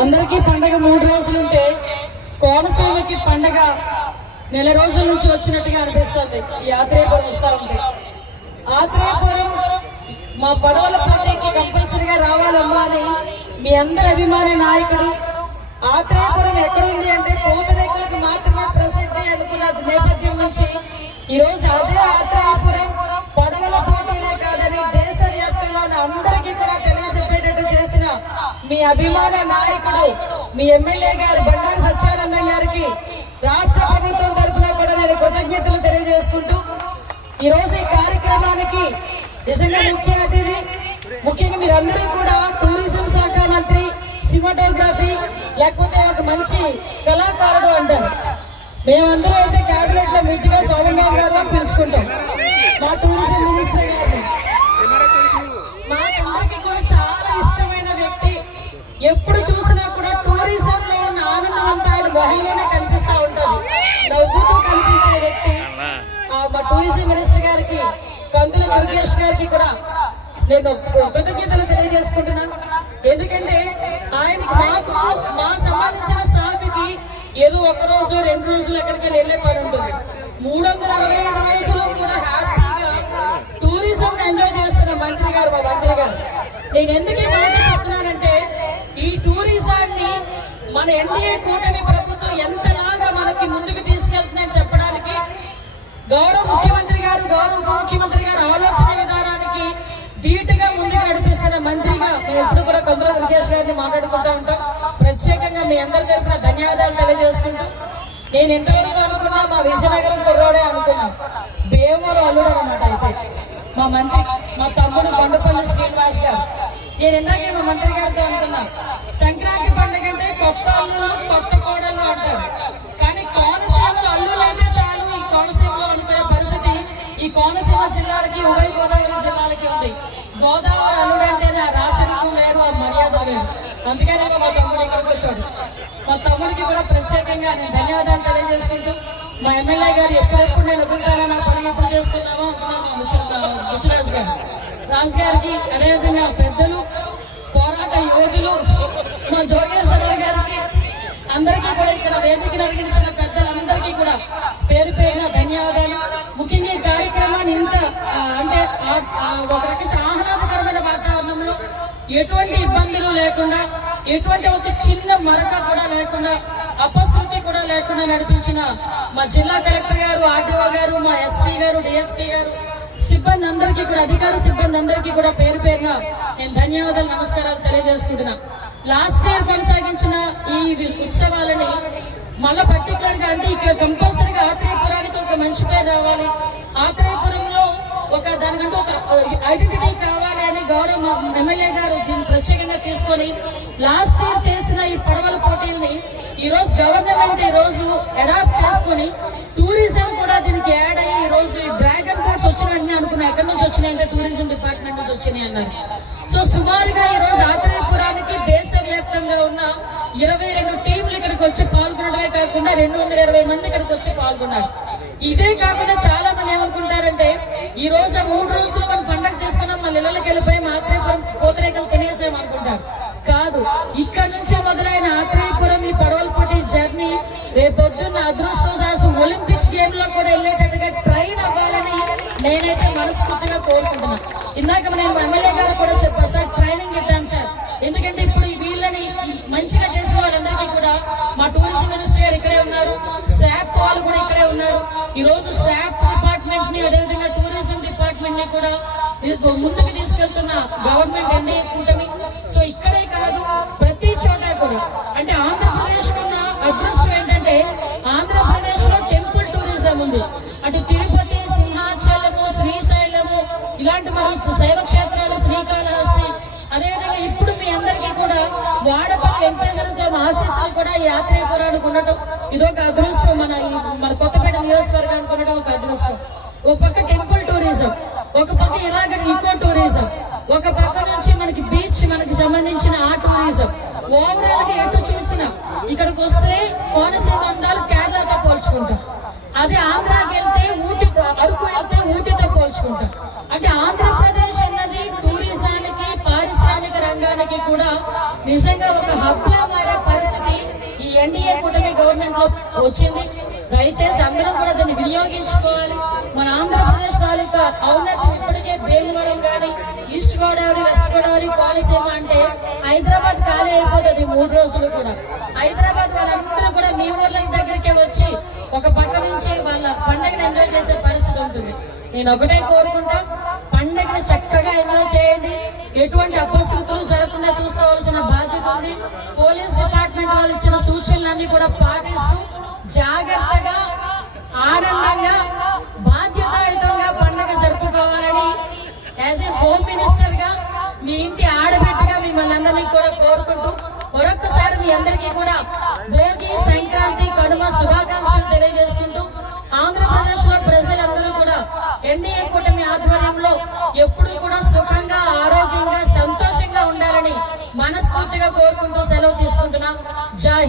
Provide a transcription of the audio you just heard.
అందరికీ పండగ మూడు రోజులుంటే కోనసీమకి పండగ నెల రోజుల నుంచి వచ్చినట్టుగా అనిపిస్తుంది. ఈ ఆత్రేయపురం వస్తా ఉంటే ఆత్రేయపురం మా పడవల పోటీకి కంపల్సరిగా రావాలమ్మా అని మీ అందరి అభిమాని నాయకుడు. ఆత్రేయపురం ఎక్కడుంది అంటే పూతరేకులకు మాత్రమే ప్రసిద్ధి అనుకున్న నేపథ్యం నుంచి ఈరోజు అదే ఆత్రేయపురం మీ అభిమాన నాయకుడు మీ ఎమ్మెల్యే గారు బండారు సత్యానందం గారికి రాష్ట్ర ప్రభుత్వం తరఫున కూడా నేను కృతజ్ఞతలు తెలియజేసుకుంటూ ఈరోజు ఈ కార్యక్రమానికి నిజంగా ముఖ్య అతిథి ముఖ్యంగా మీరందరూ కూడా టూరిజం శాఖ మంత్రి సినిమాటోగ్రఫీ లేకపోతే ఒక మంచి కళాకారుడు అంటారు. మేమందరూ అయితే క్యాబినెట్లో ముద్దుగా సోమనాథ్ గారు అని పిలుచుకుంటాం. మా టూరిజం మినిస్టర్ గారిని. మా టూరిజం మినిస్టర్ గారికి కందుల దుర్గేష్ గారికి కూడా నేను కృతజ్ఞతలు తెలియజేసుకుంటున్నా. ఎందుకంటే ఆయనకి మాకు మా సంబంధించిన శాఖకి ఏదో ఒక రోజు రెండు రోజులు ఎక్కడికి వెళ్ళే పని ఉంటుంది. మూడు వందల అరవై ఐదు రోజులు కూడా హ్యాపీగా టూరిజం ఎంజాయ్ చేస్తున్న మంత్రి గారు మా మంత్రి గారు. నేను ఎందుకు మాట చెప్తున్నానంటే ఈ టూరిజాన్ని మన ఎన్డీఏ కూటమి ప్రభుత్వం ఎంతలాగా మనకి ముందుకు తీసుకెళ్తుందని చెప్పడం గౌరవ ముఖ్యమంత్రి గారు గౌరవ ఉప ముఖ్యమంత్రి గారు ఆలోచన విధానానికి ధీటుగా ముందుకు నడిపిస్తున్న మంత్రిగా మేము ఎప్పుడు కూడా కొందరు దుర్గేష్ గారిని మాట్లాడుకుంటూ ఉంటాం. ప్రత్యేకంగా మీ అందరి తరపున ధన్యవాదాలు తెలియజేసుకుంటూ నేను ఎంతవరకు అనుకున్నా మా విజయనగరం కుర్రోడే అనుకున్నా. భీమవరం అల్లుడు అనమాట అయితే. మా మంత్రి మా తమ్ముడు కొండపల్లి శ్రీనివాస్ గారు. నేను ఇందాకే మా మంత్రి గారితో అనుకున్నా సంక్రాంతి పండుగ అంటే కొత్త అల్లులు కొత్త కోడళ్ళు అంటారు. గోదావరి అల్లుడు ఆ రాచరికం వేరు ఆ మర్యాద వేరు అందుకనే మా తమ్ముడు ఇక్కడికి వచ్చాడు. మా తమ్ముడికి కూడా ప్రత్యేకంగా నేను ధన్యవాదాలు తెలియజేసుకుంటూ మా ఎమ్మెల్యే గారు ఎప్పుడెప్పుడు నేను వదులుతానో నా పని ఎప్పుడు చేసుకుందామో అనుకున్నాను ముచ్చరాజు గారు రాజు గారికి అదేవిధంగా పెద్దలు పోరాట యోధులు మా జోగేశ్వరరావు గారికి అందరికీ కూడా ఇక్కడ వేదిక నలిగించిన పెద్దలందరికీ కూడా పేరు పేరున ధన్యవాదాలు. ముఖ్యంగా ఈ కార్యక్రమాన్ని ఇంత అంటే ఒక రకం ఆహ్లాదకరమైన ఎటువంటి ఇబ్బందులు లేకుండా ఎటువంటి ఒక చిన్న మరక కూడా లేకుండా అపశృతి కూడా లేకుండా నడిపించిన మా జిల్లా కలెక్టర్ గారు ఆర్డీఓ గారు మా ఎస్పీ గారు డిఎస్పీ గారు సిబ్బంది అందరికీ కూడా అధికార సిబ్బంది అందరికీ కూడా పేరు పేరున నేను ధన్యవాదాలు నమస్కారాలు తెలియజేసుకుంటున్నా. లాస్ట్ ఇయర్ కొనసాగించిన ఈ ఉత్సవాలని మళ్ళా పర్టికులర్గా అంటే ఇక్కడ కంపల్సరీగా ఆత్రేయపురానికి ఒక మంచి పేరు రావాలి. ఐడెంటిటీ కావాలి అని గౌరవ ఎమ్మెల్యే గారు దీన్ని ప్రత్యేకంగా తీసుకొని లాస్ట్ ఇయర్ చేసిన ఈ పడవల పోటీల్ని ఈ రోజు గవర్నమెంట్ ఈ రోజు అడాప్ట్ చేసుకొని టూరిజం కూడా దీనికి యాడ్ అయ్యి ఈ రోజు ఈ డ్రాగన్ బోట్స్ వచ్చిన అనుకున్నా. ఎక్కడి నుంచి వచ్చినాయి అంటే టూరిజం డిపార్ట్మెంట్ నుంచి వచ్చినాయి అన్నారు. సో సుమారుగా ఈ రోజు ఆత్రేయపురానికి దేశవ్యాప్తంగా ఉన్న ఇరవై రెండు టీంలు ఇక్కడికి వచ్చి పాల్గొనడమే కాకుండా రెండు వందల ఇరవై మంది ఇక్కడికి వచ్చి పాల్గొన్నారు. ఇదే కాకుండా చాలా మంది ఏమనుకుంటారు అంటే ఈ రోజు మూడు రోజులు మనం పండగ చేసుకున్నాం మన ఇళ్ళకి వెళ్ళిపోయి మా ఆత్రేయపురం పూతరేకలు తినేసాం అనుకుంటారు. కాదు ఇక్కడ నుంచి మొదలైన ఆత్రేయపురం ఈ పడవల పోటీ జర్నీ రేపొద్దున్న అదృష్టం శాస్త్రం ఒలింపిక్స్ గేమ్లో కూడా వెళ్ళేటట్టుగా ట్రైన్ అవ్వాలని నేనైతే మనస్ఫూర్తిగా కోరుకుంటున్నాను. ఇందాక నేను ఎమ్మెల్యే గారు కూడా కూడా ముందుకు తీసుకెళ్తున్న గవర్నమెంట్ ఎన్డీఏ కూటమి. సో ఇక్కడే కాదు ప్రతి చోట కూడా. అంటే ఆంధ్రప్రదేశ్ ఉన్న అదృష్టం ఏంటంటే ఆంధ్రప్రదేశ్లో టెంపుల్ టూరిజం ఉంది. అటు తిరుపతి సింహాచలము శ్రీశైలము ఇలాంటి మన శైవ క్షేత్రాలు శ్రీకాళహస్తి అదేవిధంగా ఇప్పుడు మీ అందరికీ కూడా వాడపల్లి వెంకటేశ్వర స్వామి ఆశీస్సులు కూడా ఈ యాత్రేపురానికి ఉండటం. ఇదొక అదృష్టం మన మన కొత్తపేట నియోజకవర్గానికి ఉండటం ఒక అదృష్టం. ఒక పక్క మనకి సంబంధించిన ఆ టూరిజం ఓవరాల్గా ఎటు చూసినా ఇక్కడికి వస్తే కోనసీమ అందాలు కేరళతో పోల్చుకుంటాం. అదే ఆంధ్రాకి వెళ్తే ఊటీతో అరకు వెళ్తే ఊటీతో పోల్చుకుంటాం. అంటే ఆంధ్రప్రదేశ్ అన్నది టూరిజానికి పారిశ్రామిక రంగానికి కూడా నిజంగా ఒక హబ్ మారే పరిస్థితి ఈ ఎన్డీఏ కూటమి గవర్నమెంట్లో వచ్చింది. దయచేసి అందరూ కూడా దాన్ని వినియోగించుకోవాలి. మన ఆంధ్రప్రదేశ్ తాలూకా ఔన్నత్యం ఇప్పటికే భీమవరం కానీ ఈస్ట్ గోదావరి వెస్ట్ గోదావరి కోనసీమ అంటే హైదరాబాద్ ఖాళీ అయిపోతుంది మూడు రోజులు కూడా. హైదరాబాద్ వాళ్ళందరూ కూడా మీ ఊర్ల దగ్గరికే వచ్చి ఒక పక్క నుంచి వాళ్ళ పండుగను ఎంజాయ్ చేసే పరిస్థితి ఉంటుంది. నేను ఒకటే కోరుకుంటా పండుగను చక్కగా ఎంజాయ్ చేయండి. ఎటువంటి అపశృతులు జరగకుండా చూసుకోవాల్సిన బాధ్యత ఉంది. పోలీస్ డిపార్ట్మెంట్ వాళ్ళు ఇచ్చిన సూచనలన్నీ కూడా పాటిస్తూ జాగ్రత్తగా ఆనందంగా బాధ్యతాయుతంగా పండుగ జరుపుకోవాలని యాజ్ ఏ హోమ్ మినిస్టర్గా మీ ఇంటి ఆడబిడ్డగా మిమ్మల్ని అందరినీ కూడా కోరుకుంటూ మరొక్కసారి మీ అందరికీ కూడా భోగి సంక్రాంతి కనుమ శుభాకాంక్షలు తెలియజేసుకుంటూ ఆంధ్రప్రదేశ్లో ప్రజలందరూ కూడా ఎన్డీఏ కూటమి ఆధ్వర్యంలో ఎప్పుడూ కూడా సుఖంగా ఆరోగ్యంగా సంతోషంగా ఉండాలని మనస్ఫూర్తిగా కోరుకుంటూ సెలవు తీసుకుంటున్నాం. జాహి